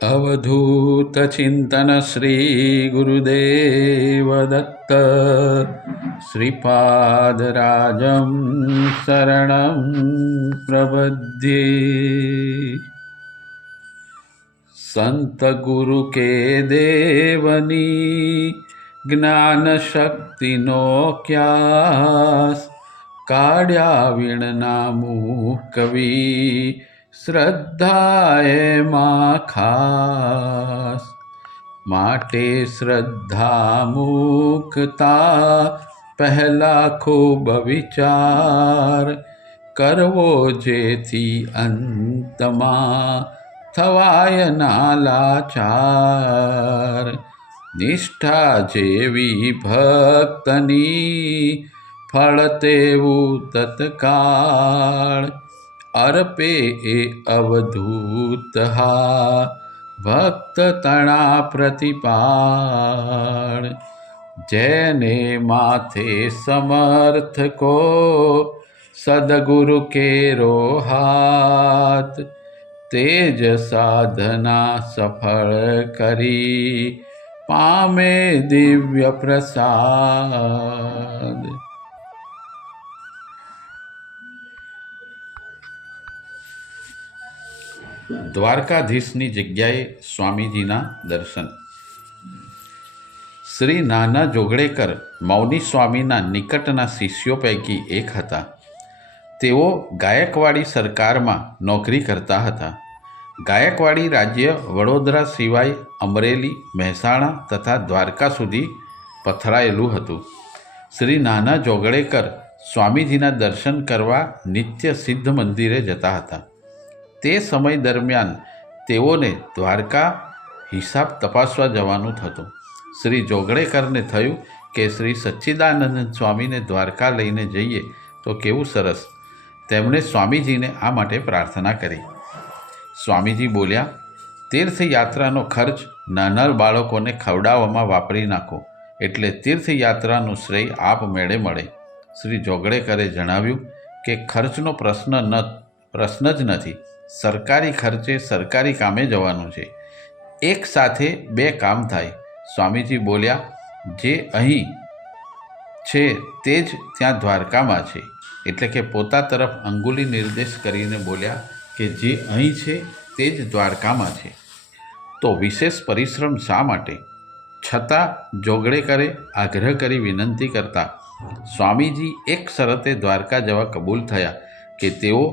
अवधूत चिंतन श्री गुरुदेव दत्त श्रीपादराजं शरणं प्रपद्ये। संत गुरु के देवनी ज्ञान शक्ति नो क्यास काढ़्या वीणना मुँह कवि श्रद्धाए माँ खास। माटे श्रद्धा मुक्ता पहला खूब विचार करवो जेथी अंतमा थवाय नालाचार। निष्ठा जेवी भक्तनी फळतेवू तत्काळ अर्पे ए अवधूत हा भक्त तणा प्रतिपाळ। जैने माथे समर्थ को सदगुरु केरो हाथ तेज साधना सफल करी पामे दिव्य प्रसाद। દ્વારકાધીશની જગ્યાએ સ્વામીજીના દર્શન। શ્રી નાના જોગળેકર મૌની સ્વામીના નિકટના શિષ્યો પૈકી એક હતા। તેઓ ગાયકવાડી સરકારમાં નોકરી કરતા હતા। ગાયકવાડી રાજ્ય વડોદરા સિવાય અમરેલી, મહેસાણા તથા દ્વારકા સુધી પથરાયેલું હતું। શ્રી નાના જોગળેકર સ્વામીજીના દર્શન કરવા નિત્ય સિદ્ધ મંદિરે જતા હતા। તે સમય દરમિયાન તેઓને દ્વારકા હિસાબ તપાસવા જવાનું થતું। શ્રી જોગળેકરને થયું કે શ્રી સચ્ચિદાનંદ સ્વામીને દ્વારકા લઈને જઈએ તો કેવું સરસ। તેમણે સ્વામીજીને આ માટે પ્રાર્થના કરી। સ્વામીજી બોલ્યા, તીર્થયાત્રાનો ખર્ચ નાના બાળકોને ખવડાવવામાં વાપરી નાખો એટલે તીર્થયાત્રાનું શ્રેય આપમેળે મળે। શ્રી જોગળેકરે જણાવ્યું કે ખર્ચનો પ્રશ્ન જ નથી। સરકારી ખર્ચે સરકારી કામે જવાનું છે। એક સાથે બે કામ થાય। સ્વામીજી બોલ્યા, જે અહીં છે તે જ ત્યાં દ્વારકામાં છે। એટલે કે પોતા તરફ અંગુલી નિર્દેશ કરીને બોલ્યા કે જે અહીં છે તે જ દ્વારકામાં છે, તો વિશેષ પરિશ્રમ શા માટે? છતાં જોગળેકરે આગ્રહ કરી વિનંતી કરતા સ્વામીજી એક શરતે દ્વારકા જવા કબૂલ થયા કે તેઓ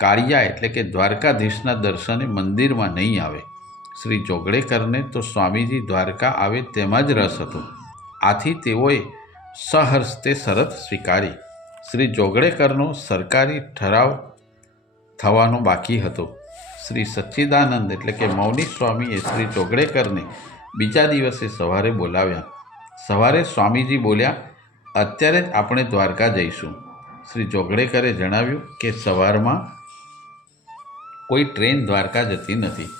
કાળિયા એટલે કે દ્વારકાધીશના દર્શને મંદિરમાં નહીં આવે। શ્રી જોગળેકરને તો સ્વામીજી દ્વારકા આવે તેમાં જ રસ હતો। આથી તેઓએ સહર્ષતે શરત સ્વીકારી। શ્રી જોગળેકરનો સરકારી ઠરાવ થવાનો બાકી હતો। શ્રી સચ્ચિદાનંદ એટલે કે મૌની સ્વામીએ શ્રી જોગળેકરને બીજા દિવસે સવારે બોલાવ્યા। સવારે સ્વામીજી બોલ્યા, અત્યારે જ આપણે દ્વારકા જઈશું। શ્રી જોગળેકરે જણાવ્યું કે સવારમાં કોઈ ટ્રેન દ્વારકા જતી નથી।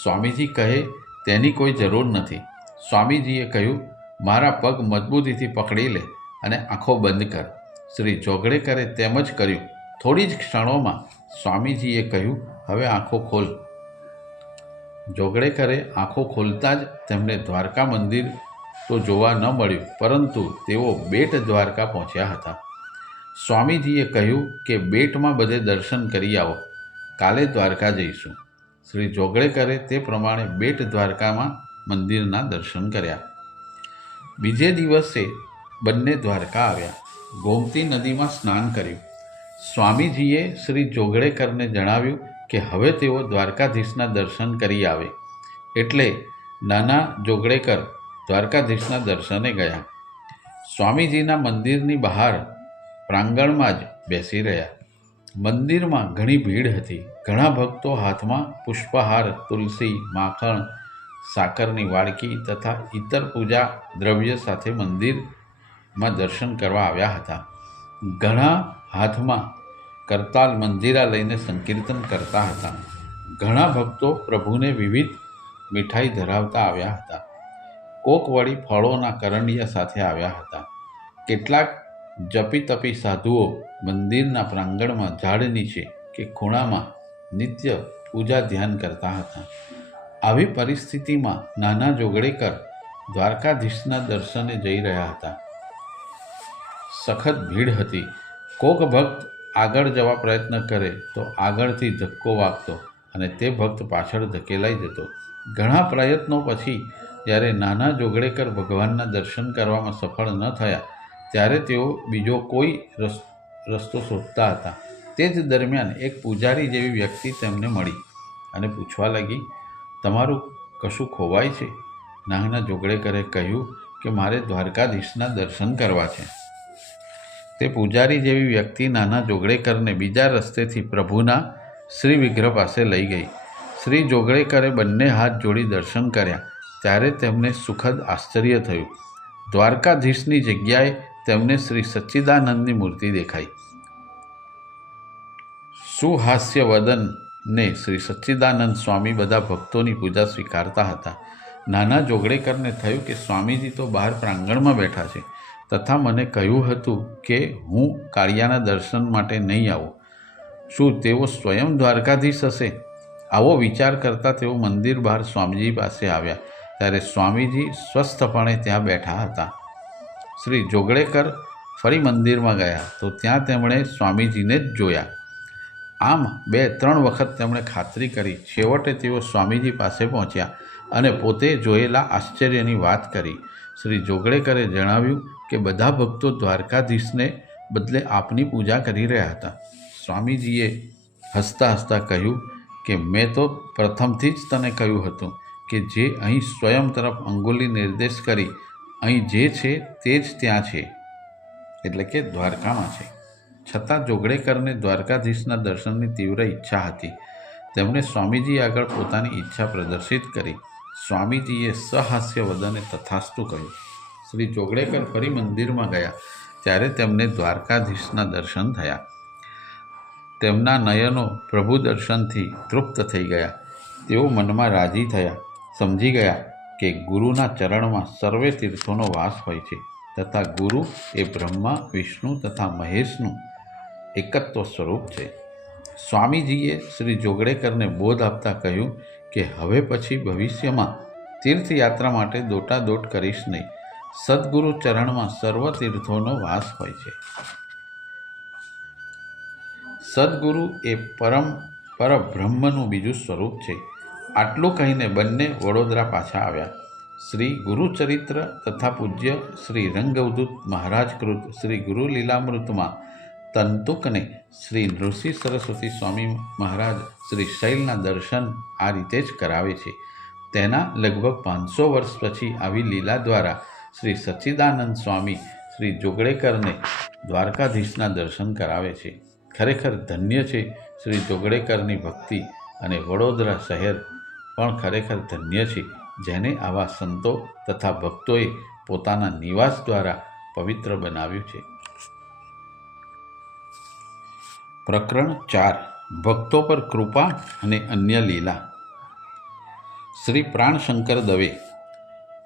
સ્વામીજી કહે તેની કોઈ જરૂર નથી। સ્વામીજીએ કહ્યું, મારા પગ મજબૂતીથી પકડી લે અને આંખો બંધ કર। શ્રી જોગળેકરે તેમ જ કર્યું। થોડી જ ક્ષણોમાં સ્વામીજીએ કહ્યું, હવે આંખો ખોલ। જોગળેકરે આંખો ખોલતા જ તેમને દ્વારકા મંદિર તો જોવા ન મળ્યું, પરંતુ તેઓ બેટ દ્વારકા પહોંચ્યા હતા। સ્વામીજીએ કહ્યું કે બેટમાં બધે દર્શન કરી આવો, કાલે દ્વારકા જઈશું। શ્રી જોગળેકરે તે પ્રમાણે બેટ દ્વારકામાં મંદિરના દર્શન કર્યા। બીજે દિવસે બંને દ્વારકા આવ્યા। ગોમતી નદીમાં સ્નાન કર્યું। સ્વામીજીએ શ્રી જોગળેકરને જણાવ્યું કે હવે તેઓ દ્વારકાધીશના દર્શન કરી આવે। એટલે નાના જોગળેકર દ્વારકાધીશના દર્શને ગયા। સ્વામીજીના મંદિરની બહાર પ્રાંગણમાં જ બેસી રહ્યા। મંદિરમાં ઘણી ભીડ હતી। ઘણા ભક્તો હાથમાં પુષ્પહાર, તુલસી, માખણ, સાકરની વાડકી તથા ઇતર પૂજા દ્રવ્ય સાથે મંદિરમાં દર્શન કરવા આવ્યા હતા। ઘણા હાથમાં કરતાલ મંજીરા લઈને સંકીર્તન કરતા હતા। ઘણા ભક્તો પ્રભુને વિવિધ મીઠાઈ ધરાવતા આવ્યા હતા। કોક વળી ફળોના કરંડિયા સાથે આવ્યા હતા। કેટલાક જપી તપી સાધુઓ મંદિરના પ્રાંગણમાં ઝાડ નીચે કે ખૂણામાં નિત્ય પૂજા ધ્યાન કરતા હતા। આવી પરિસ્થિતિમાં નાના જોગળેકર દ્વારકાધીશના દર્શને જઈ રહ્યા હતા. સખત ભીડ હતી. કોક ભક્ત આગળ જવા પ્રયત્ન કરે તો આગળથી ધક્કો વાગતો અને તે ભક્ત પાછળ ધકેલાઈ જતો. ઘણા પ્રયત્નો પછી જ્યારે નાના જોગળેકર ભગવાનના દર્શન કરવામાં સફળ ન થયા ત્યારે તેઓ બીજો કોઈ રસ્તો શોધતા હતા. તે જ દરમિયાન એક પૂજારી જેવી વ્યક્તિ તેમને મળી અને પૂછવા લાગી, તમારું કશું ખોવાય છે? નાના જોગળેકરે કહ્યું કે મારે દ્વારકાધીશના દર્શન કરવા છે. તે પૂજારી જેવી વ્યક્તિ નાના જોગળેકરને બીજા રસ્તેથી પ્રભુના શ્રી વિગ્રહ પાસે લઈ ગઈ. શ્રી જોગળેકરે બંને હાથ જોડી દર્શન કર્યા ત્યારે તેમને સુખદ આશ્ચર્ય થયું. દ્વારકાધીશની જગ્યાએ તેમને શ્રી સચ્ચિદાનંદની મૂર્તિ દેખાઈ. સુહાસ્ય વદને શ્રી સચ્ચિદાનંદ સ્વામી બધા ભક્તોની પૂજા સ્વીકારતા હતા. નાના જોગળેકરને થયું કે સ્વામીજી તો બહાર પ્રાંગણમાં બેઠા છે તથા મને કહ્યું હતું કે હું કાળિયાના દર્શન માટે નહીં આવું. શું તેઓ સ્વયં દ્વારકાધીશ હશે? આવો વિચાર કરતાં તેઓ મંદિર બહાર સ્વામીજી પાસે આવ્યા ત્યારે સ્વામીજી સ્વસ્થપણે ત્યાં બેઠા હતા. શ્રી જોગળેકર ફરી મંદિરમાં ગયા તો ત્યાં તેમણે સ્વામીજીને જ જોયા. આમ 2-3 વખત તેમણે ખાતરી કરી. છેવટે તેઓ સ્વામીજી પાસે પહોંચ્યા અને પોતે જોયેલા આશ્ચર્યની વાત કરી. શ્રી જોગળેકરે જણાવ્યું કે બધા ભક્તો દ્વારકાધીશને બદલે આપની પૂજા કરી રહ્યા હતા. સ્વામીજીએ હસતા હસતા કહ્યું કે મેં તો પ્રથમથી જ તને કહ્યું હતું કે જે અહીં સ્વયં તરફ અંગુલી નિર્દેશ કરી અહીં જે છે તે જ ત્યાં છે, એટલે કે દ્વારકામાં છે. છતાં જોગળેકરને દ્વારકાધીશના દર્શનની તીવ્ર ઈચ્છા હતી. તેમણે સ્વામીજી આગળ પોતાની ઈચ્છા પ્રદર્શિત કરી. સ્વામીજીએ સહાસ્ય વદને તથાસ્તુ કહ્યું. શ્રી જોગળેકર ફરી મંદિરમાં ગયા ત્યારે તેમને દ્વારકાધીશના દર્શન થયા. તેમના નયનો પ્રભુ દર્શનથી તૃપ્ત થઈ ગયા. તેઓ મનમાં રાજી થયા. સમજી ગયા કે ગુરુના ચરણમાં સર્વે તીર્થોનો વાસ હોય છે તથા ગુરુ એ બ્રહ્મા, વિષ્ણુ તથા મહેશનું એકત્વ સ્વરૂપ છે. સ્વામીજીએ શ્રી જોગળેકરને બોધ આપતા કહ્યું કે હવે પછી ભવિષ્યમાં તીર્થયાત્રા માટે દોટાદોટ કરીશ નહીં. સદગુરુ ચરણમાં સર્વ તીર્થોનો વાસ હોય છે. સદગુરુ એ પરબ્રહ્મનું બીજું સ્વરૂપ છે. આટલું કહીને બંને વડોદરા પાછા આવ્યા. શ્રી ગુરુચરિત્ર તથા પૂજ્ય શ્રી રંગવદૂત મહારાજ કૃત શ્રી ગુરુ લીલામૃતમાં તંતુકને શ્રી નૃસિંહ સરસ્વતી સ્વામી મહારાજ શ્રી શૈલના દર્શન આ રીતે જ કરાવે છે. તેના લગભગ 500 વર્ષ પછી આવી લીલા દ્વારા શ્રી સચ્ચિદાનંદ સ્વામી શ્રી જોગળેકરને દ્વારકાધીશના દર્શન કરાવે છે. ખરેખર ધન્ય છે શ્રી જોગળેકરની ભક્તિ અને વડોદરા શહેર પણ ખરેખર ધન્ય છે જેને આવા સંતો તથા ભક્તોએ પોતાના નિવાસ દ્વારા પવિત્ર બનાવ્યું છે. પ્રકરણ 4. ભક્તો પર કૃપા અને અન્ય લીલા. શ્રી પ્રાણશંકર દવે.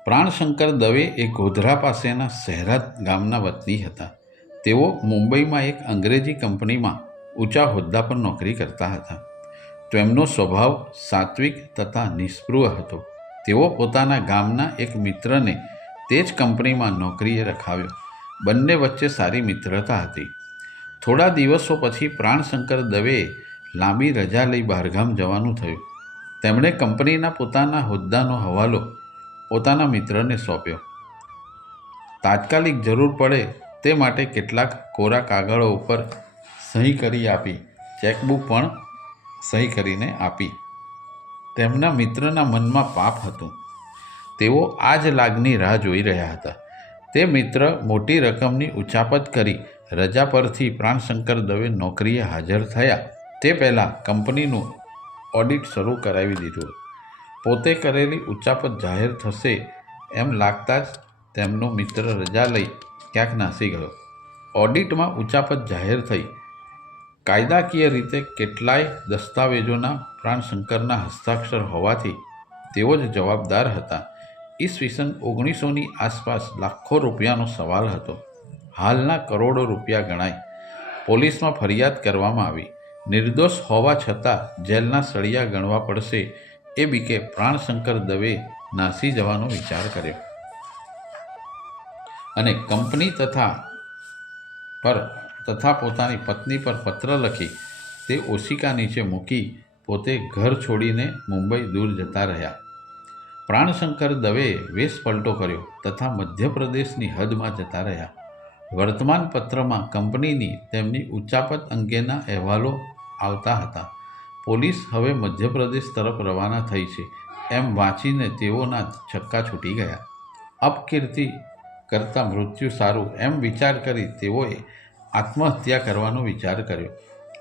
પ્રાણશંકર દવે એ ગોધરા પાસેના શહેરાત ગામના વતની હતા. તેઓ મુંબઈમાં એક અંગ્રેજી કંપનીમાં ઊંચા હોદ્દા પર નોકરી કરતા હતા. તેમનો સ્વભાવ સાત્વિક તથા નિસ્પૃહ હતો. તેઓ પોતાના ગામના એક મિત્રને તે જ કંપનીમાં નોકરીએ રખાવ્યો. બંને વચ્ચે સારી મિત્રતા હતી. થોડા દિવસો પછી પ્રાણશંકર દવેએ લાંબી રજા લઈ બહારગામ જવાનું થયું. તેમણે કંપનીના પોતાના હોદ્દાનો હવાલો પોતાના મિત્રને સોંપ્યો. તાત્કાલિક જરૂર પડે તે માટે કેટલાક કોરા કાગળો ઉપર સહી કરી આપી, ચેકબુક પણ સહી કરીને આપી. તેમના મિત્રના મનમાં પાપ હતું. તેઓ આ જ લાગની રાહ જોઈ રહ્યા હતા. તે મિત્ર મોટી રકમની ઉચાપત કરી રજા પરથી પ્રાણશંકર દવે નોકરીએ હાજર થયા તે પહેલાં કંપનીનું ઓડિટ શરૂ કરાવી દીધું. પોતે કરેલી ઉચાપત જાહેર થશે એમ લાગતા જ તેમનો મિત્ર રજા લઈ ક્યાંક નાસી ગયો. ઓડિટમાં ઉચાપત જાહેર થઈ. કાયદાકીય રીતે કેટલાય દસ્તાવેજોના પ્રાણશંકરના હસ્તાક્ષર હોવાથી તેઓ જ જવાબદાર હતા. ઈસવીસન 1900ની આસપાસ લાખો રૂપિયાનો સવાલ હતો. હાલના કરોડો રૂપિયા ગણાય. પોલીસમાં ફરિયાદ કરવામાં આવી. નિર્દોષ હોવા છતાં જેલના સળિયા ગણવા પડશે એ બીકે પ્રાણશંકર દવે નાસી જવાનો વિચાર કર્યો અને કંપની તથા પોતાની પત્ની પર પત્ર લખી તે ઓશિકા નીચે મૂકી પોતે ઘર છોડીને મુંબઈ દૂર જતા રહ્યા. પ્રાણશંકર દવેએ વેશ પલટો કર્યો તથા મધ્યપ્રદેશની હદમાં જતા રહ્યા. વર્તમાન પત્રમાં કંપનીની તેમની ઉચ્ચાપત અંગેના અહેવાલો આવતા હતા. પોલીસ હવે મધ્યપ્રદેશ તરફ રવાના થઈ છે એમ વાંચીને તેઓના છક્કા છૂટી ગયા. અપકીર્તિ કરતાં મૃત્યુ સારું એમ વિચાર કરી તેઓએ આત્મહત્યા કરવાનો વિચાર કર્યો.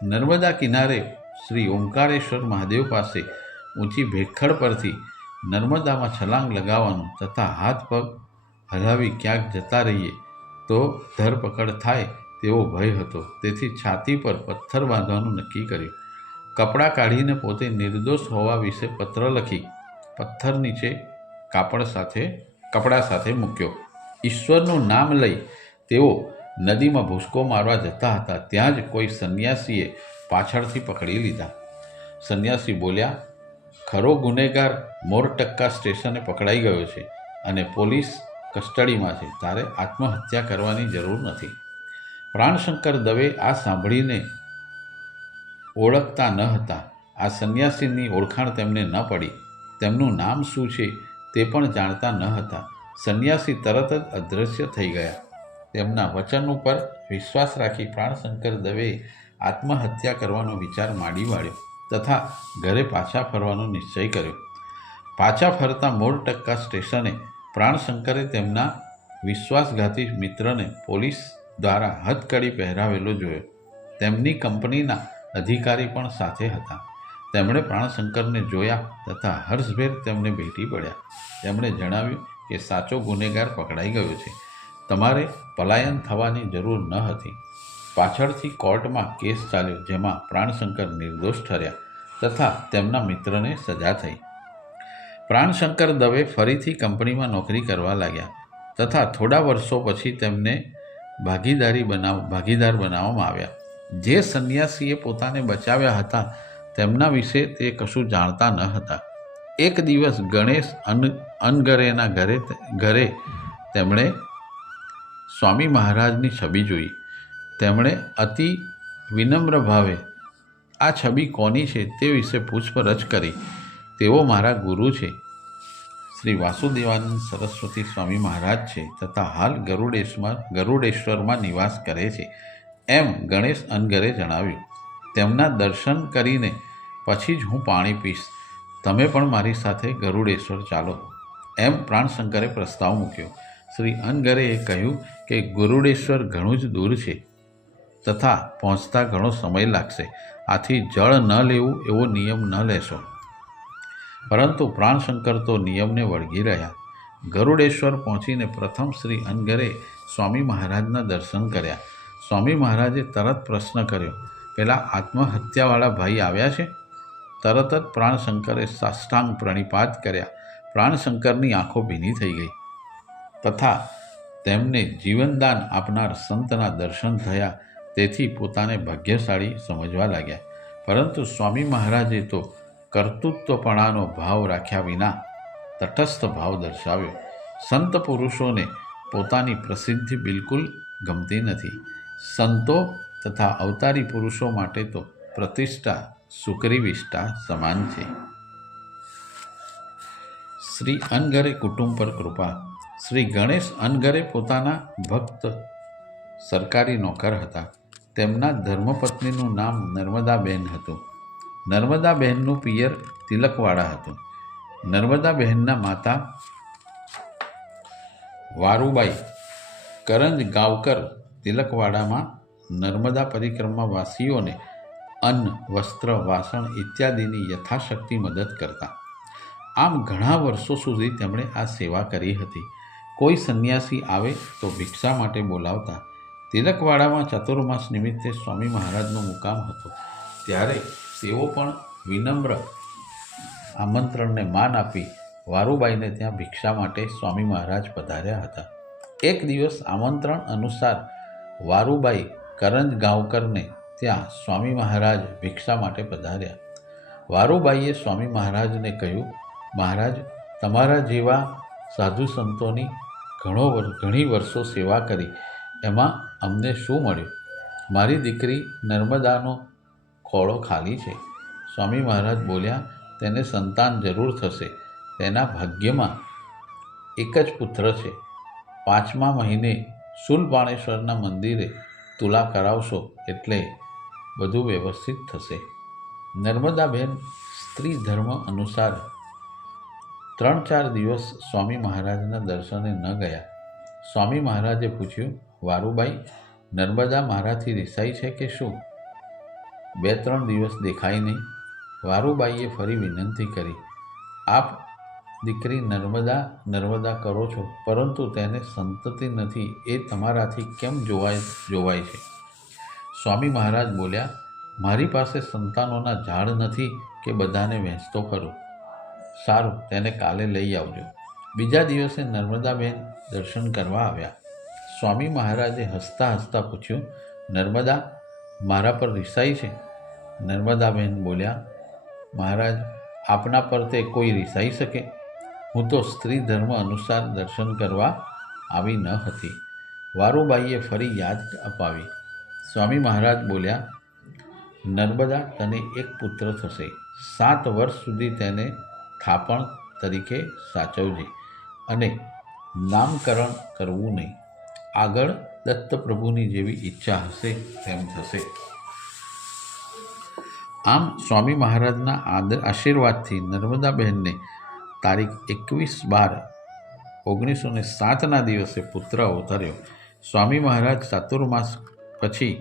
નર્મદા કિનારે શ્રી ઓમકારેશ્વર મહાદેવ પાસે ઊંચી ભેખડ પરથી નર્મદામાં છલાંગ લગાવવાનું તથા હાથ પગ હલાવી ક્યાંક જતા રહીએ તો ધરપકડ થાય તેવો ભય હતો. તેથી છાતી પર પથ્થર બાંધવાનું નક્કી કર્યું. કપડાં કાઢીને પોતે નિર્દોષ હોવા વિશે પત્ર લખી પથ્થર નીચે કપડા સાથે મૂક્યો. ઈશ્વરનું નામ લઈ તેઓ નદીમાં ભૂસકો મારવા જતા હતા. ત્યાં જ કોઈ સંન્યાસીએ પાછળથી પકડી લીધા. સંન્યાસી બોલ્યા, ખરો ગુનેગાર મોરટક્કા સ્ટેશને પકડાઈ ગયો છે અને પોલીસ કસ્ટડીમાં છે. તારે આત્મહત્યા કરવાની જરૂર નથી. પ્રાણશંકર દવે આ સાંભળીને ઓળખતા ન હતા. આ સંન્યાસીની ઓળખાણ તેમને ન પડી. તેમનું નામ શું છે તે પણ જાણતા ન હતા. સંન્યાસી તરત જ અદૃશ્ય થઈ ગયા. તેમના વચન ઉપર વિશ્વાસ રાખી પ્રાણશંકર દવેએ આત્મહત્યા કરવાનો વિચાર માંડી વાળ્યો તથા ઘરે પાછા ફરવાનો નિશ્ચય કર્યો. પાછા ફરતા મોરટક્કા સ્ટેશને પ્રાણશંકરે તેમના વિશ્વાસઘાતી મિત્રને પોલીસ દ્વારા હથકડી પહેરાવેલો જોયો. તેમની કંપનીના અધિકારી પણ સાથે હતા. તેમણે પ્રાણશંકરને જોયા તથા હર્ષભેર તેમને ભેટી પડ્યા. તેમણે જણાવ્યું કે સાચો ગુનેગાર પકડાઈ ગયો છે. તમારે પલાયન થવાની જરૂર ન હતી. પાછળથી કોર્ટમાં કેસ ચાલ્યો જેમાં પ્રાણશંકર નિર્દોષ ઠર્યા તથા તેમના મિત્રને સજા થઈ. પ્રાણશંકર દવે ફરીથી કંપનીમાં નોકરી કરવા લાગ્યા તથા થોડા વર્ષો પછી તેમને ભાગીદાર બનાવવામાં આવ્યા. જે સંન્યાસીએ પોતાને બચાવ્યા હતા તેમના વિશે તે કશું જાણતા ન હતા. એક દિવસ ગણેશ અનગરેના ઘરે તેમણે સ્વામી મહારાજની છબી જોઈ. તેમણે અતિ વિનમ્ર ભાવે આ છબી કોની છે તે વિશે પૂછપરછ કરી. તેઓ મારા ગુરુ છે, શ્રી વાસુદેવાનંદ સરસ્વતી સ્વામી મહારાજ છે તથા હાલ ગરુડેશ્વરમાં નિવાસ કરે છે એમ ગણેશ અનગરે જણાવ્યું. તેમના દર્શન કરીને પછી જ હું પાણી પીશ. તમે પણ મારી સાથે ગરુડેશ્વર ચાલો એમ પ્રાણશંકરે પ્રસ્તાવ મૂક્યો. શ્રી અનગરેએ કહ્યું કે ગરુડેશ્વર ઘણું જ દૂર છે તથા પહોંચતા ઘણો સમય લાગશે. આથી જળ ન લેવું એવો નિયમ ન લેશો. પરંતુ પ્રાણશંકર તો નિયમને વળગી રહ્યા. ગરુડેશ્વર પહોંચીને પ્રથમ શ્રી અનગરે સ્વામી મહારાજના દર્શન કર્યા. સ્વામી મહારાજે તરત પ્રશ્ન કર્યો, પેલા આત્મહત્યાવાળા ભાઈ આવ્યા છે? તરત જ પ્રાણશંકરે સાષ્ટાંગ પ્રણિપાત કર્યા. પ્રાણશંકરની આંખો ભીની થઈ ગઈ તથા તેમને જીવનદાન આપનાર સંતના દર્શન થયા. તેથી પોતાને ભાગ્યશાળી સમજવા લાગ્યા. પરંતુ સ્વામી મહારાજે તો કર્તૃત્વપણાનો ભાવ રાખ્યા વિના તટસ્થ ભાવ દર્શાવ્યો. સંત પુરુષોને પોતાની પ્રસિદ્ધિ બિલકુલ ગમતી નથી. સંતો તથા અવતારી પુરુષો માટે તો પ્રતિષ્ઠા સુકરી વિષ્ઠા સમાન છે. શ્રી અનગરે કુટુંબ પર કૃપા. શ્રી ગણેશ અનગરે પોતાના ભક્ત સરકારી નોકર હતા. તેમના ધર્મપત્નીનું નામ નર્મદાબેન હતું. નર્મદાબહેનનું પિયર તિલકવાડા હતું. નર્મદાબહેનના માતા વારુબાઈ કરંજગાંવકર તિલકવાડામાં નર્મદા પરિક્રમા વાસીઓને અન્ન, વસ્ત્ર, વાસણ ઇત્યાદિની યથાશક્તિ મદદ કરતા. આમ ઘણા વર્ષો સુધી તેમણે આ સેવા કરી હતી. કોઈ સંન્યાસી આવે તો ભિક્ષા માટે બોલાવતા. તિલકવાડામાં ચાતુર્માસ નિમિત્તે સ્વામી મહારાજનો મુકામ હતો ત્યારે તેઓ પણ વિનમ્ર આમંત્રણને માન આપી વારુબાઈને ત્યાં ભિક્ષા માટે સ્વામી મહારાજ પધાર્યા હતા. એક દિવસ આમંત્રણ અનુસાર વારુબાઈ કરંજગાંવકરને ત્યાં સ્વામી મહારાજ ભિક્ષા માટે પધાર્યા. વારુબાઈએ સ્વામી મહારાજને કહ્યું, મહારાજ, તમારા જેવા સાધુ સંતોની ઘણી વર્ષો સેવા કરી, એમાં અમને શું મળ્યું? મારી દીકરી નર્મદાનો ખોળો ખાલી છે. સ્વામી મહારાજ બોલ્યા, તેને સંતાન જરૂર થશે. તેના ભાગ્યમાં એક જ પુત્ર છે. 5મા મહિને શૂલપાણેશ્વરના મંદિરે તુલા કરાવશો એટલે બધું વ્યવસ્થિત થશે. નર્મદાબેન સ્ત્રી ધર્મ અનુસાર 3-4 દિવસ સ્વામી મહારાજના દર્શને ન ગયા. સ્વામી મહારાજે પૂછ્યું, વારુબાઈ, નર્મદા મારાથી રિસાઈ છે કે શું? 2-3 દિવસ દેખાઈ નહીં. વારુબાઈએ ફરી વિનંતી કરી, આપ દીકરી નર્મદા કરો છો, પરંતુ તેને સંતતિ નથી, એ તમારાથી કેમ જોવાય છે? સ્વામી મહારાજ બોલ્યા, મારી પાસે સંતાનોના ઝાડ નથી કે બધાને વહેંચતો ખરું. સારું, તેને કાલે લઈ આવજો. બીજા દિવસે નર્મદાબેન દર્શન કરવા આવ્યા. સ્વામી મહારાજે હસતા હસતા પૂછ્યું, નર્મદા, મારા પર રિસાઈ છે? નર્મદાબેન બોલ્યા, મહારાજ, આપના પર તે કોઈ રિસાઈ શકે? હું તો સ્ત્રી ધર્મ અનુસાર દર્શન કરવા આવી ન હતી. વારુબાઈએ ફરી યાદ અપાવી. સ્વામી મહારાજ બોલ્યા, નર્મદા, તને એક પુત્ર થશે. 7 વર્ષ સુધી તેને થાપણ તરીકે સાચવજે અને નામકરણ કરવું નહીં. આગળ દત્તપ્રભુની જેવી ઈચ્છા હશે તેમ થશે. આમ સ્વામી મહારાજના આશીર્વાદથી નર્મદાબહેનને તારીખ 21/12/1907ના દિવસે પુત્ર અવતર્યો. સ્વામી મહારાજ ચાતુર્માસ પછી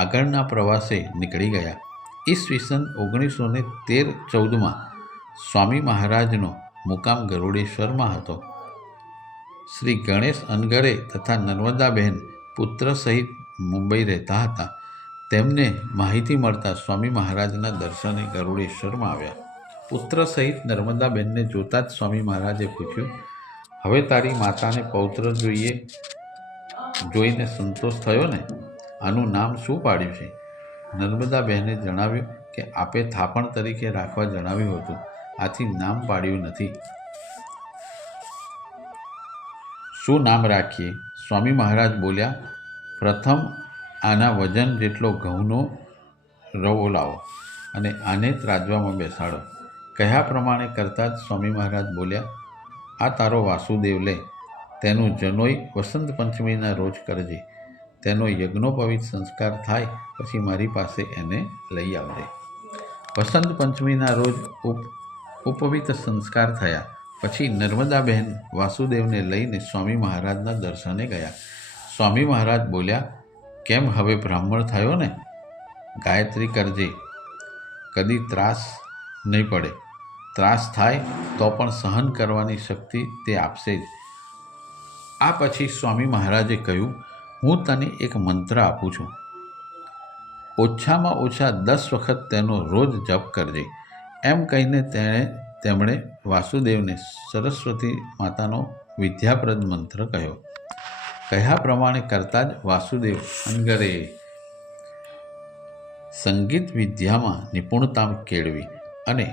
આગળના પ્રવાસે નીકળી ગયા. ઈસવીસન 1913-14માં સ્વામી મહારાજનો મુકામ ગરુડેશ્વરમાં હતો. શ્રી ગણેશ અનગરે તથા નર્મદાબહેન પુત્ર સહિત મુંબઈ રહેતા હતા. તેમને માહિતી મળતા સ્વામી મહારાજના દર્શને ગરુડેશ્વરમાં આવ્યા. પુત્ર સહિત નર્મદાબહેનને જોતાં જ સ્વામી મહારાજે પૂછ્યું, હવે તારી માતાને પૌત્ર જોઈને સંતોષ થયો ને? આનું નામ શું પાડ્યું છે? નર્મદાબહેને જણાવ્યું કે આપે થાપણ તરીકે રાખવા જણાવ્યું હતું, આથી નામ પાડ્યું નથી. શું નામ રાખીએ? સ્વામી મહારાજ બોલ્યા, પ્રથમ આના વજન જેટલો ઘઉંનો રવો લાવો અને આને ત્રાજવામાં બેસાડો. કહ્યા પ્રમાણે કરતાં જ સ્વામી મહારાજ બોલ્યા, આ તારો વાસુદેવ લે. તેનું જનોઈ વસંત પંચમીના રોજ કરજે. તેનો યજ્ઞોપવિત સંસ્કાર થાય પછી મારી પાસે એને લઈ આવજે. વસંત પંચમીના રોજ ઉપવિત સંસ્કાર થયા પછી નર્મદાબહેન વાસુદેવને લઈને સ્વામી મહારાજના દર્શને ગયા. સ્વામી મહારાજ બોલ્યા, કેમ હવે બ્રાહ્મણ થયો ને? ગાયત્રી કરજે, કદી ત્રાસ નહીં પડે. ત્રાસ થાય તો પણ સહન કરવાની શક્તિ તે આપશે જ. આ પછી સ્વામી મહારાજે કહ્યું, હું તને એક મંત્ર આપું છું. ઓછામાં ઓછા 10 વખત તેનો રોજ જપ કરજે. એમ કહીને તેમણે વાસુદેવને સરસ્વતી માતાનો વિદ્યાપ્રદ મંત્ર કહ્યો. કહ્યા પ્રમાણે કરતાં જ વાસુદેવ અનગરે સંગીત વિદ્યામાં નિપુણતા કેળવી અને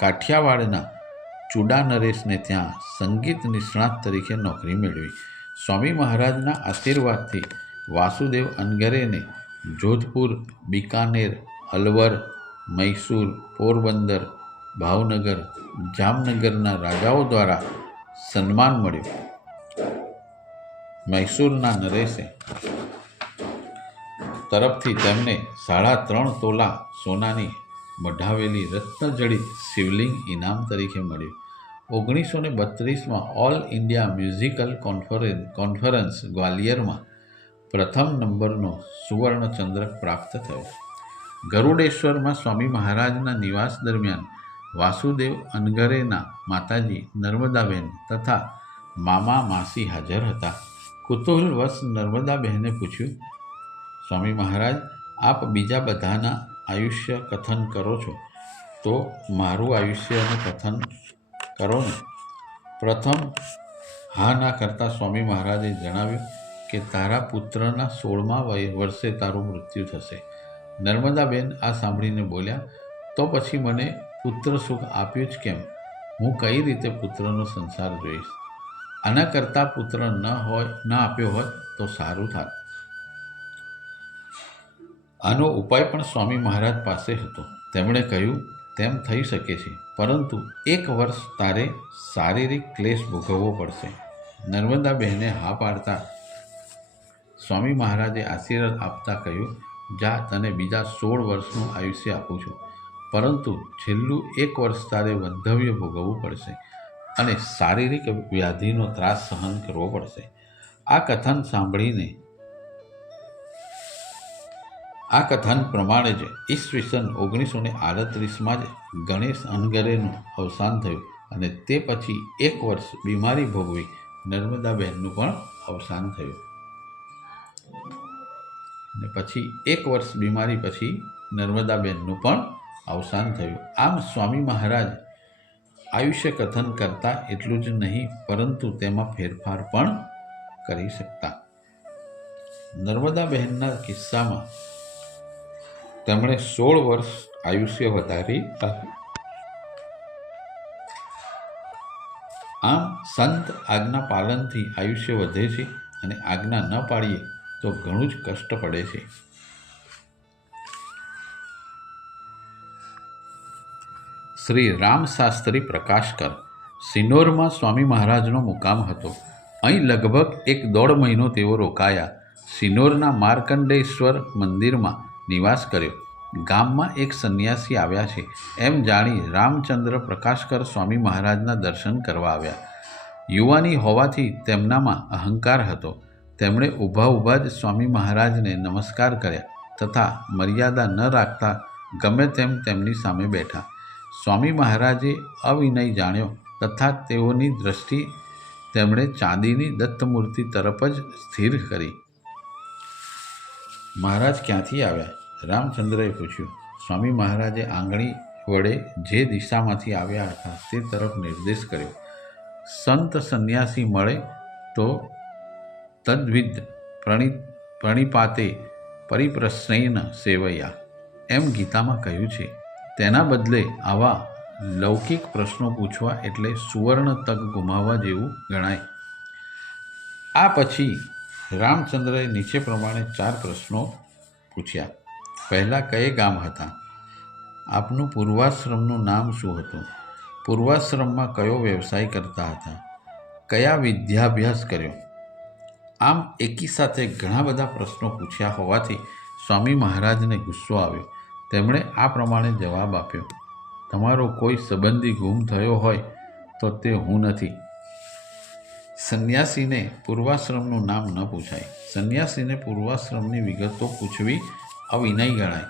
કાઠિયાવાડના ચુડા નરેશને ત્યાં સંગીત નિષ્ણાત તરીકે નોકરી મેળવી. સ્વામી મહારાજના આશીર્વાદથી વાસુદેવ અનગરેને જોધપુર, બિકાનેર, અલવર, મૈસૂર, પોરબંદર, ભાવનગર, જામનગરના રાજાઓ દ્વારા સન્માન મળ્યું. મૈસૂરના નરેશે તરફથી તેમને 3.5 તોલા સોનાની મઢાવેલી રત્નજડિત શિવલિંગ ઇનામ તરીકે મળ્યું. 1932માં ઓલ ઇન્ડિયા મ્યુઝિકલ કોન્ફરન્સ ગ્વાલિયરમાં પ્રથમ નંબરનો સુવર્ણચંદ્રક પ્રાપ્ત થયો. ગરુડેશ્વરમાં સ્વામી મહારાજના નિવાસ દરમિયાન વાસુદેવ અનગરેના માતાજી નર્મદાબહેન તથા મામા માસી હાજર હતા. કુતૂહલવશ નર્મદાબહેને પૂછ્યું, સ્વામી મહારાજ, આપ બીજા બધાના આયુષ્ય કથન કરો છો તો મારું આયુષ્યનું કથન કરો ને? પ્રથમ હા ના કરતા સ્વામી મહારાજે જણાવ્યું કે તારા પુત્રના 16મા વર્ષે તારું મૃત્યુ થશે. નર્મદાબેન આ સાંભળીને બોલ્યા, તો પછી મને પુત્ર સુખ આપ્યું જ કેમ? હું કઈ રીતે પુત્રનો સંસાર જોઈશ? આના કરતાં પુત્ર ન આપ્યો હોત તો સારું થાત. આનો ઉપાય પણ સ્વામી મહારાજ પાસે હતો. તેમણે કહ્યું, તેમ થઈ શકે છે, પરંતુ 1 વર્ષ તારે શારીરિક ક્લેશ ભોગવવો પડશે. નર્મદાબહેને હા પાડતા સ્વામી મહારાજે આશીર્વાદ આપતા કહ્યું, જા, તને બીજા 16 વર્ષનું આયુષ્ય આપું છું, પરંતુ છેલ્લું 1 વર્ષ તારે વંધવ્ય ભોગવવું પડશે અને શારીરિક વ્યાધિનો ત્રાસ સહન કરવો પડશે. આ કથન પ્રમાણે જ ઈસવીસન 1938માં જ ગણેશ અનગરેનું અવસાન થયું અને તે પછી 1 વર્ષ બીમારી ભોગવી નર્મદાબહેનનું પણ અવસાન થયું. આમ સ્વામી મહારાજ આયુષ્ય કથન કરતા એટલું જ નહીં, પરંતુ તેમાં ફેરફાર પણ કરી શકતા. નર્મદાબહેનના કિસ્સામાં તેમણે 16 વર્ષ આયુષ્ય વધારી આપ્યું. આમ સંત આજ્ઞા પાલનથી આયુષ્ય વધે છે અને આજ્ઞા ન પાડીએ તો ઘણું જ કષ્ટ પડે છે. શ્રી રામશાસ્ત્રી પ્રકાશકર સિનોરમાં સ્વામી મહારાજનો મુકામ હતો. અહીં લગભગ 1.5 મહિનો તેઓ રોકાયા. સિનોરના માર્કંડેશ્વર મંદિરમાં નિવાસ કર્યો. ગામમાં એક સંન્યાસી આવ્યા છે એમ જાણી રામચંદ્ર પ્રકાશકર સ્વામી મહારાજના દર્શન કરવા આવ્યા. યુવાની હોવાથી તેમનામાં અહંકાર હતો. તેમણે ઊભા જ સ્વામી મહારાજને નમસ્કાર કર્યા તથા મર્યાદા ન રાખતા ગમે તેમ તેમની સામે બેઠા. સ્વામી મહારાજે અવિનય જાણ્યો તથા તેઓની દ્રષ્ટિ તેમણે ચાંદીની દત્તમૂર્તિ તરફ જ સ્થિર કરી. મહારાજ ક્યાંથી આવ્યા? રામચંદ્રએ પૂછ્યું. સ્વામી મહારાજે આંગળી વડે જે દિશામાંથી આવ્યા હતા તે તરફ નિર્દેશ કર્યો. સંત સંન્યાસી મળે તો તદ્વિધ પ્રણિપાતે પરિપ્રશ્નેન સેવયા એમ ગીતામાં કહ્યું છે. તેના બદલે આવા લૌકિક પ્રશ્નો પૂછવા એટલે સુવર્ણ તક ગુમાવવા જેવું ગણાય. આ પછી રામચંદ્રએ નીચે પ્રમાણે 4 પ્રશ્નો પૂછ્યા. પહેલાં, કયે ગામ હતા? આપનું પૂર્વાશ્રમનું નામ શું હતું? પૂર્વાશ્રમમાં કયો વ્યવસાય કરતા હતા? કયા વિદ્યાભ્યાસ કર્યો? આમ એકી સાથે ઘણા બધા પ્રશ્નો પૂછ્યા હોવાથી સ્વામી મહારાજને ગુસ્સો આવ્યો. તેમણે આ પ્રમાણે જવાબ આપ્યો, તમારો કોઈ સંબંધી ગુમ થયો હોય તો તે હું નથી. સંન્યાસીને પૂર્વાશ્રમનું નામ ન પૂછાય. સંન્યાસીને પૂર્વાશ્રમની વિગતો પૂછવી અવિનય ગણાય.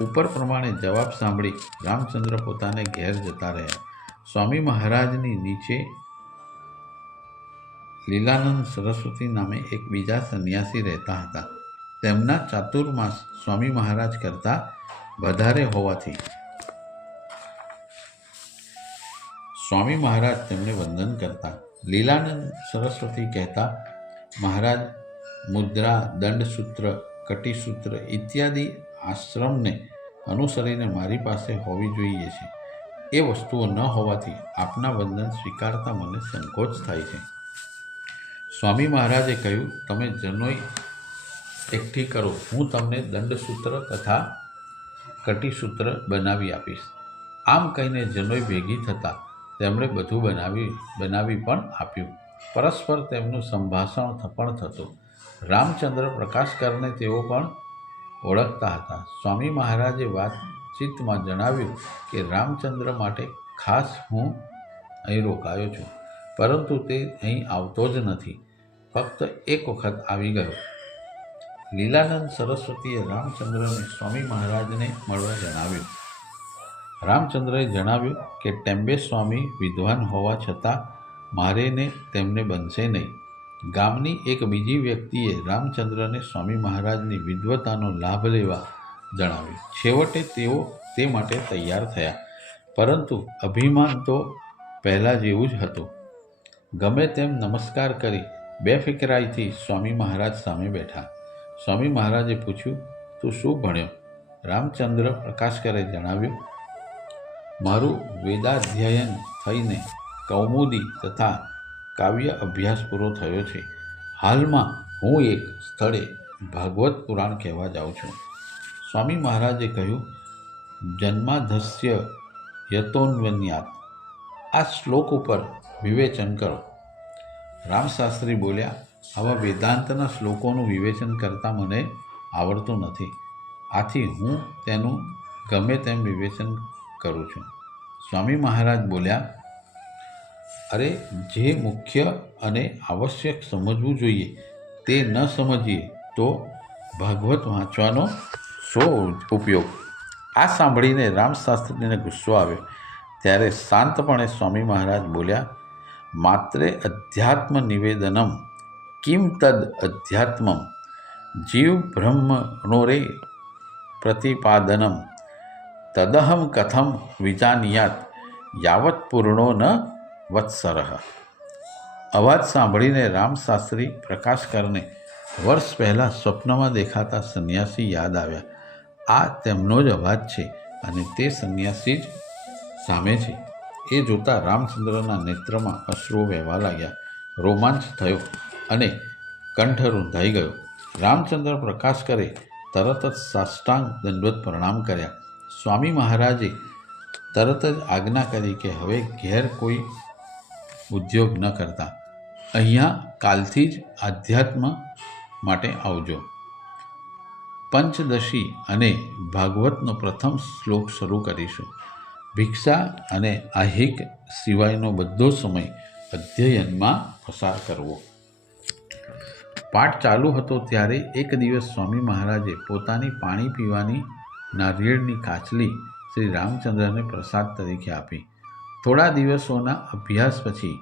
ઉપર પ્રમાણે જવાબ સાંભળી રામચંદ્ર પોતાને ઘેર જતા રહ્યા. સ્વામી મહારાજની નીચે લીલાનંદ સરસ્વતી નામે એક બીજા સંન્યાસી રહેતા હતા. તેમના ચાતુર્માસ સ્વામી મહારાજ કરતાં વધારે હોવાથી સ્વામી મહારાજ તેમને વંદન કરતા. લીલાનંદ સરસ્વતી કહેતા, મહારાજ, મુદ્રા, દંડસૂત્ર, કટીસૂત્ર ઇત્યાદિ આશ્રમને અનુસરીને મારી પાસે હોવી જોઈએ છે. એ વસ્તુઓ ન હોવાથી આપના વંદન સ્વીકારતા મને સંકોચ થાય છે. સ્વામી મહારાજે કહ્યું, તમે જનોઈ એકઠી કરો, હું તમને દંડસૂત્ર તથા કટીસૂત્ર બનાવી આપીશ. આમ કહીને જનોઈ ભેગી થતાં તેમણે બધું બનાવી પણ આપ્યું. પરસ્પર તેમનું સંભાષણ પણ થતું. રામચંદ્ર પ્રકાશકરને તેઓ પણ ઓળખતા હતા. સ્વામી મહારાજે વાતચીતમાં જણાવ્યું કે રામચંદ્ર માટે ખાસ હું અહીં રોકાયો છું, પરંતુ તે અહીં આવતો જ નથી, ફક્ત એક વખત આવી ગયો. લીલાનંદ સરસ્વતીએ રામચંદ્રને સ્વામી મહારાજને મળવા જણાવ્યું. રામચંદ્રએ જણાવ્યું કે ટેમ્બે સ્વામી વિદ્વાન હોવા છતાં મારે ને તેમને બનશે નહીં. ગામની એક બીજી વ્યક્તિએ રામચંદ્રને સ્વામી મહારાજની વિદ્વતાનો લાભ લેવા જણાવ્યું. છેવટે તેઓ તે માટે તૈયાર થયા, પરંતુ અભિમાન તો પહેલાં જેવું જ હતું. ગમે તેમ નમસ્કાર કરી બેફિકરાઈથી સ્વામી મહારાજ સામે બેઠા. સ્વામી મહારાજે પૂછ્યું, તું શું ભણ્યો? રામચંદ્ર પ્રકાશકરે જણાવ્યું, મારું વેદાધ્યયન થઈને કૌમુદી તથા કાવ્ય અભ્યાસ પૂરો થયો છે. હાલમાં હું એક સ્થળે ભાગવત પુરાણ કહેવા જાઉં છું. સ્વામી મહારાજે કહ્યું, જન્માધસ્ય યતોન્વન્યાત. આ શ્લોક ઉપર વિવેચન કરો. રામશાસ્ત્રી બોલ્યા, આવા વેદાંતના શ્લોકોનું વિવેચન કરતાં મને આવડતું નથી, આથી હું તેનું ગમે તેમ વિવેચન કરું છું. સ્વામી મહારાજ બોલ્યા, અરે, જે મુખ્ય અને આવશ્યક સમજવું જોઈએ તે ન સમજીએ તો ભાગવત વાંચવાનો શો ઉપયોગ? આ સાંભળીને રામશાસ્ત્રીને ગુસ્સો આવ્યો. ત્યારે શાંતપણે સ્વામી મહારાજ બોલ્યા, માત્રે અધ્યાત્મ નિવેદનમ કિમ તદ અધ્યાત્મમ જીવ બ્રહ્મણોરે પ્રતિપાદનમ તદહમ કથમ વિજાનીયાત યાવત પૂર્ણો ન વત્સરઃ. અવાજ સાંભળીને રામશાસ્ત્રી પ્રકાશકરને વર્ષ પહેલાં સ્વપ્નમાં દેખાતા સંન્યાસી યાદ આવ્યા. આ તેમનો જ અવાજ છે અને તે સંન્યાસી જ સામે છે. એ જોતાં રામચંદ્રના નેત્રમાં અશ્રુઓ વહેવા લાગ્યા. રોમાંચ થયો અને કંઠ રૂંધાઈ ગયો. રામચંદ્ર પ્રકાશકરે તરત જ સાષ્ટાંગ દંડવત પ્રણામ કર્યા. સ્વામી મહારાજે તરત જ આજ્ઞા કરી કે હવે ઘેર કોઈ ઉદ્યોગ ન કરતા, અહીંયા કાલથી જ આધ્યાત્મ માટે આવજો. પંચદશી અને ભાગવતનો પ્રથમ શ્લોક શરૂ કરીશું. ભિક્ષા અને આહિક સિવાયનો બધો સમય અધ્યયનમાં પસાર કરવો. પાઠ ચાલુ હતો ત્યારે એક દિવસ સ્વામી મહારાજે પોતાની પાણી પીવાની નારિયેળની કાચલી શ્રી રામચંદ્રને પ્રસાદ તરીકે આપી. થોડા દિવસોના અભ્યાસ પછી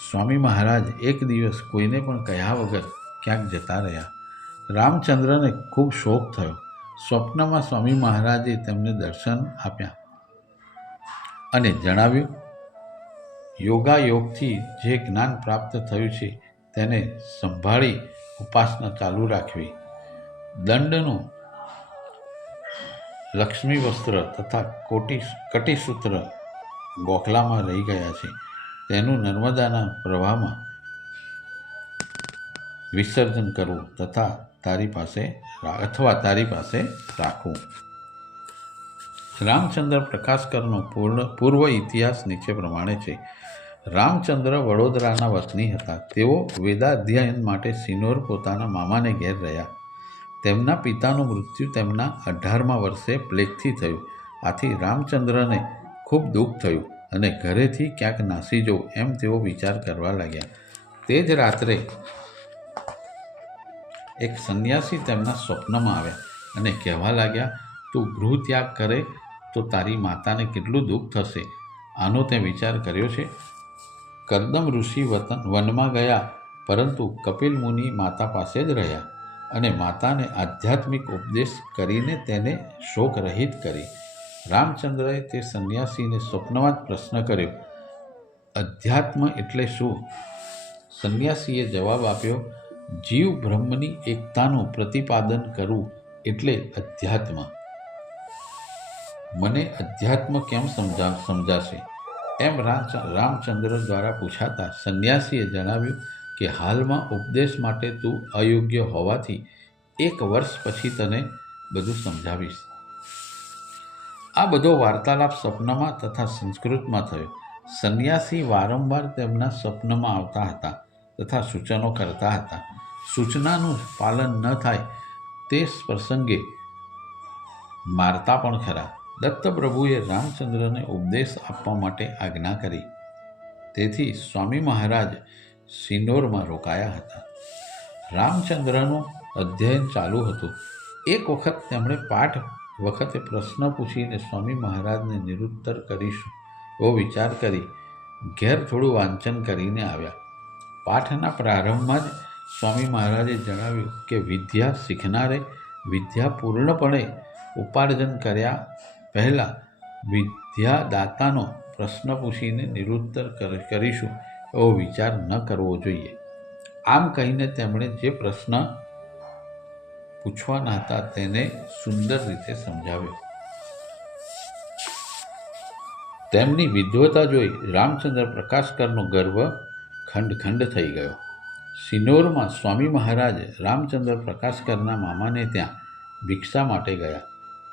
સ્વામી મહારાજ એક દિવસ કોઈને પણ કહ્યા વગર ક્યાંક જતા રહ્યા. રામચંદ્રને ખૂબ શોક થયો. સ્વપ્નમાં સ્વામી મહારાજે તેમને દર્શન આપ્યા અને જણાવ્યું, યોગાયોગથી જે જ્ઞાન પ્રાપ્ત થયું છે તેને સંભાળી ઉપાસના ચાલુ રાખવી. દંડનું લક્ષ્મી વસ્ત્ર તથા કટીસૂત્ર ગોખલામાં રહી ગયા છે, તેનું નર્મદાના પ્રવાહમાં વિસર્જન કરવું તથા તારી પાસે રાખવું. રામચંદ્ર પ્રકાશકરનો પૂર્વ ઇતિહાસ નીચે પ્રમાણે છે. રામચંદ્ર વડોદરાના વતની હતા. તેઓ વેદાધ્યયન માટે સિનોર પોતાના મામાને ઘેર રહ્યા. તેમના પિતાનું મૃત્યુ તેમના 18મા વર્ષે પ્લેગથી થયું. આથી રામચંદ્રને ખૂબ દુઃખ થયું અને ઘરેથી ક્યાંક નાસી જવું એમ તેઓ વિચાર કરવા લાગ્યા. તે જ રાત્રે એક સંન્યાસી તેમના સ્વપ્નમાં આવ્યા અને કહેવા લાગ્યા, તું ગૃહ ત્યાગ કરે તો તારી માતાને કેટલું દુઃખ થશે, આનો તે વિચાર કર્યો છે? કરદમ ઋષિ વનમાં ગયા, પરંતુ કપિલ મુનિ માતા પાસે જ રહ્યા અને માતાને આધ્યાત્મિક ઉપદેશ કરીને તેને શોકરહિત કરી. રામચંદ્રએ તે સંન્યાસીને સ્વપ્નમાં જ પ્રશ્ન કર્યો, અધ્યાત્મ એટલે શું? સંન્યાસીએ જવાબ આપ્યો, જીવ બ્રહ્મની એકતાનું પ્રતિપાદન કરવું એટલે અધ્યાત્મ. મને અધ્યાત્મ કેમ સમજાશે? એમ રામચંદ્ર દ્વારા પૂછાતા સંન્યાસીએ જણાવ્યું કે હાલમાં ઉપદેશ માટે તું અયોગ્ય હોવાથી 1 વર્ષ પછી તને બધું સમજાવીશ. આ બધો વાર્તાલાપ સ્વપ્નમાં તથા સંસ્કૃતમાં થયો. સંન્યાસી વારંવાર તેમના સ્વપ્નમાં આવતા હતા તથા સૂચનો કરતા હતા. સૂચનાનું પાલન ન થાય તે પ્રસંગે મારતા પણ ખરા. દત્તપ્રભુએ રામચંદ્રને ઉપદેશ આપવા માટે આજ્ઞા કરી. તેથી સ્વામી મહારાજ સિનોરમાં રોકાયા હતા. રામચંદ્રનું અધ્યયન ચાલુ હતું. એક વખત તેમણે પાઠ વખતે પ્રશ્ન પૂછીને સ્વામી મહારાજને નિરુત્તર કરીશું એવો વિચાર કરી ઘેર થોડું વાંચન કરીને આવ્યા. પાઠના પ્રારંભમાં જ સ્વામી મહારાજે જણાવ્યું કે વિદ્યા શીખનારે વિદ્યા પૂર્ણપણે ઉપાર્જન કર્યા પહેલાં વિદ્યાદાતાનો પ્રશ્ન પૂછીને નિરુત્તર કરીશું એવો વિચાર ન કરવો જોઈએ. આમ કહીને તેમણે જે પ્રશ્ન પૂછવાના હતા તેને સુંદર રીતે સમજાવ્યો. તેમની વિદ્વતા જોઈ રામચંદ્ર પ્રકાશકરનો ગર્વ ખંડ થઈ ગયો. સિનોરમાં સ્વામી મહારાજ રામચંદ્ર પ્રકાશકરના મામાને ત્યાં ભિક્ષા માટે ગયા.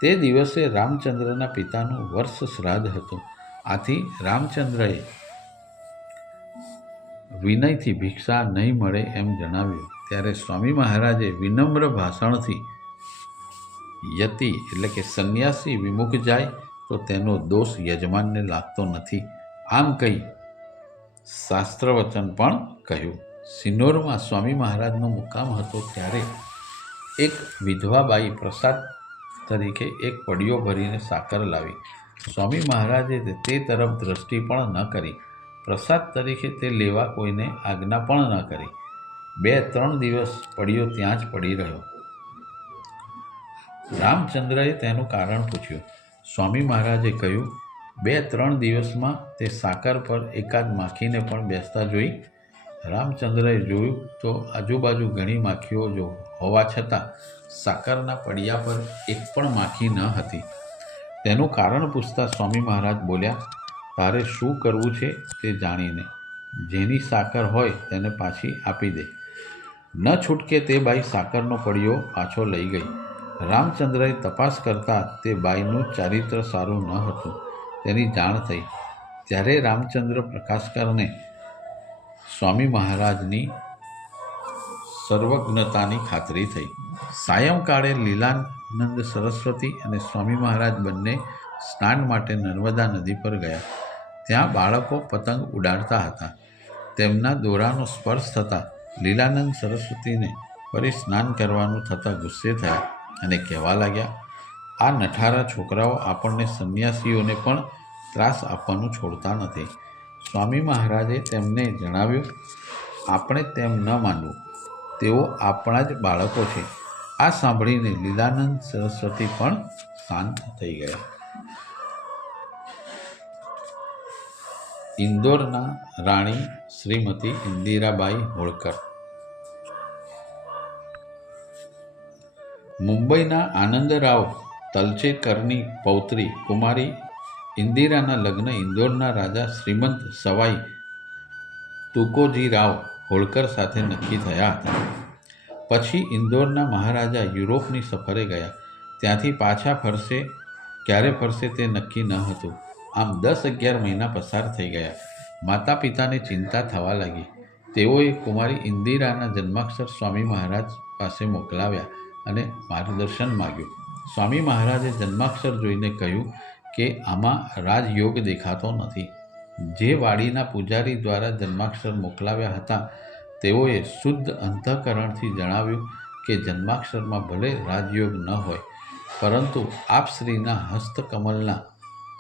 તે દિવસે રામચંદ્રના પિતાનું વર્ષ શ્રાદ્ધ હતું. આથી રામચંદ્રએ વિનયથી ભિક્ષા નહીં મળે એમ જણાવ્યું. ત્યારે સ્વામી મહારાજે વિનમ્ર ભાષણથી યતિ એટલે કે સંન્યાસી વિમુખ જાય તો તેનો દોષ યજમાનને લાગતો નથી આમ કહી શાસ્ત્રવચન પણ કહ્યું. સિનોરમાં સ્વામી મહારાજનો મુકામ હતો ત્યારે એક વિધવાબાઈ પ્રસાદ તરીકે એક પડીઓ ભરીને સાકર લાવી. સ્વામી મહારાજે તે તરફ દ્રષ્ટિ પણ ન કરી. પ્રસાદ તરીકે તે લેવા કોઈને આજ્ઞા પણ ન કરી. 2-3 દિવસ પડીઓ ત્યાં જ પડી રહ્યો. રામચંદ્રએ તેનું કારણ પૂછ્યું. સ્વામી મહારાજે કહ્યું, 2-3 દિવસમાં તે સાકર પર એકાદ માખીને પણ બેસતા જોઈ. રામચંદ્રએ જોયું તો આજુબાજુ ઘણી માખીઓ હોવા છતાં સાકરના પડિયા પર એક પણ માખી ન હતી. તેનું કારણ પૂછતા સ્વામી મહારાજ બોલ્યા, તારે શું કરવું છે તે જાણીને જેની સાકર હોય તેને પાછી આપી દે. ન છૂટકે તે બાઈ સાકરનો પડિયો પાછો લઈ ગઈ. રામચંદ્રએ તપાસ કરતાં તે બાઈનું ચારિત્ર સારું ન હતું તેની જાણ થઈ. ત્યારે રામચંદ્ર પ્રકાશકરને સ્વામી મહારાજની સર્વજ્ઞતાની ખાતરી થઈ. સાયંકાળે લીલાનંદ સરસ્વતી અને સ્વામી મહારાજ બંને સ્નાન માટે નર્મદા નદી પર ગયા. ત્યાં બાળકો પતંગ ઉડાડતા હતા. તેમના દોરાનો સ્પર્શ થતાં લીલાનંદ સરસ્વતીને ફરી સ્નાન કરવાનું થતાં ગુસ્સે થયા અને કહેવા લાગ્યા, આ નઠારા છોકરાઓ આપણને સંન્યાસીઓને પણ ત્રાસ આપવાનું છોડતા નથી. સ્વામી મહારાજે તેમને જણાવ્યું, આપણે તેમ ન માનવું, તેઓ આપણા જ બાળકો છે. આ સાંભળીને લીલાનંદ સરસ્વતી પણ શાંત થઈ ગયા. ઇન્દોરના રાણી શ્રીમતી ઇન્દિરાબાઈ હોળકર. મુંબઈના આનંદરાવ તલચેકરની પૌત્રી કુમારી ઇન્દિરાના લગ્ન ઇન્દોરના રાજા શ્રીમંત સવાઈ તુકોજીરાવ હોળકર સાથે નક્કી થયા હતા. પછી ઇન્દોરના મહારાજા યુરોપની સફરે ગયા. ત્યાંથી પાછા ક્યારે ફરશે તે નક્કી ન હતું. આમ 10-11 મહિના પસાર થઈ ગયા. માતા પિતાને ચિંતા થવા લાગી. તેઓએ કુમારી ઇન્દિરાના જન્માક્ષર સ્વામી મહારાજ પાસે મોકલાવ્યા અને માર્ગદર્શન માગ્યું. સ્વામી મહારાજે જન્માક્ષર જોઈને કહ્યું કે આમાં રાજયોગ દેખાતો નથી. જે વાડીના પૂજારી દ્વારા જન્માક્ષર મોકલાવ્યા હતા તેઓએ શુદ્ધ અંતઃકરણથી જણાવ્યું કે જન્માક્ષરમાં ભલે રાજયોગ ન હોય, પરંતુ આપશ્રીના હસ્તકમલના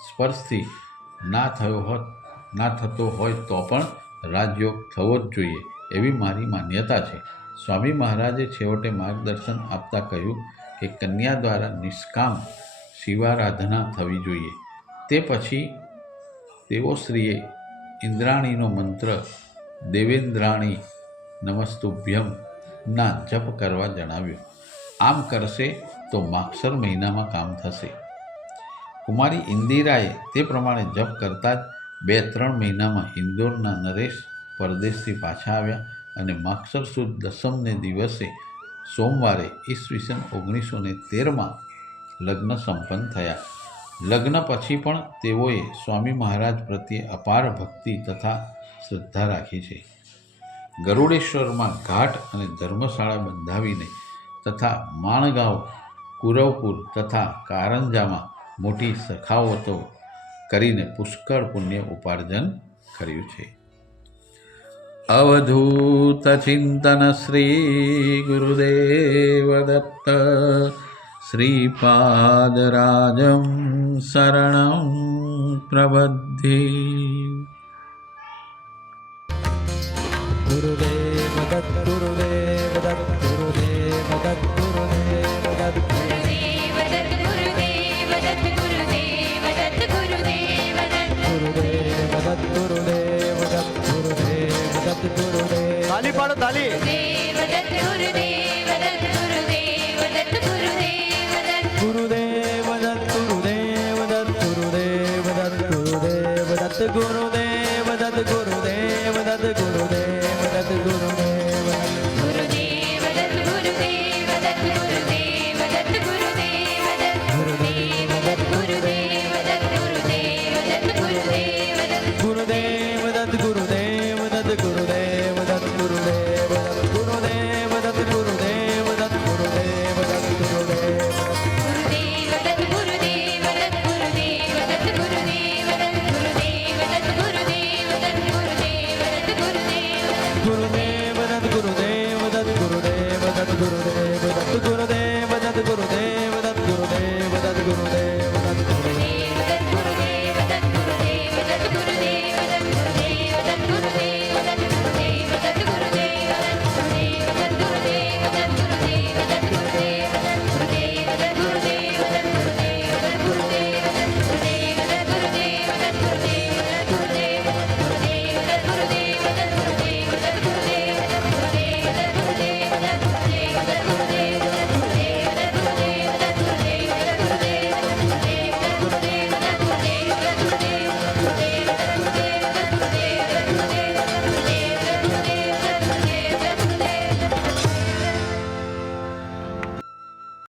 સ્પર્શથી ના થતો હોય તો પણ રાજયોગ થવો જ જોઈએ એવી મારી માન્યતા છે. સ્વામી મહારાજે છેવટે માર્ગદર્શન આપતા કહ્યું કે કન્યા દ્વારા નિષ્કામ શિવારાધના થવી જોઈએ. તે પછી તેઓશ્રીએ ઇન્દ્રાણીનો મંત્ર દેવેન્દ્રાણી નમસ્તુભ્યમ ના જપ કરવા જણાવ્યું. આમ કરશે તો માગશર મહિનામાં કામ થશે. કુમારી ઇન્દિરાએ તે પ્રમાણે જપ કરતાં જ 2-3 મહિનામાં ઇન્દોરના નરેશ પરદેશથી પાછા આવ્યા અને માગશર સુદ દસમને દિવસે સોમવારે ઈસવીસન 1913માં લગ્ન સંપન્ન થયા. લગ્ન પછી પણ તેઓએ સ્વામી મહારાજ પ્રત્યે અપાર ભક્તિ તથા શ્રદ્ધા રાખી છે. ગરુડેશ્વરમાં ઘાટ અને ધર્મશાળા બંધાવીને તથા માણગાંવ, કુરવપુર તથા કારંજામાં મોટી સખાવતો કરીને પુષ્કળ પુણ્ય ઉપાર્જન કર્યું છે. અવધૂત ચિંતન શ્રી ગુરુદેવ દત્ત શ્રીપાદરાજમ શરણં પ્રબધ્યે. ગુરુદેવ દત્ત ગુરુદેવ દત્ત ગુરુદેવ દત્ત ગુરુદેવ દત્ત ગુરુદેવ દત્ત ગુરુદેવ દત્ત ગુરુદેવ દત્ત ગુરુદેવ દત્ત ગુરુદેવ દત્ત ગુરુદેવ દત્ત ગુરુદેવ દત્ત ગુરુદેવ. તાલી પાડો તાલી. ગુરુદેવ દત્ત ગુરુદેવ દત્ત ગુરુદેવ દત્ત ગુરુદેવ દત્ત ગુરુદેવ દત્ત ગુરુદેવ દત્ત ગુરુદેવ દત્ત ગુરુદેવ દત્ત ગુરુદેવ દત્ત ગુરુદેવ ગુરુદેવ દત્ત ગુરુદેવ દત્ત ગુરુદેવ દત્ત ગુરુદેવ દત્ત ગુરુદેવ દત્ત ગુરુદેવ દત્ત ગુરુદેવ દત્ત ગુરુદેવ દત્ત ગુરુદેવ દત્ત ગુરુદેવ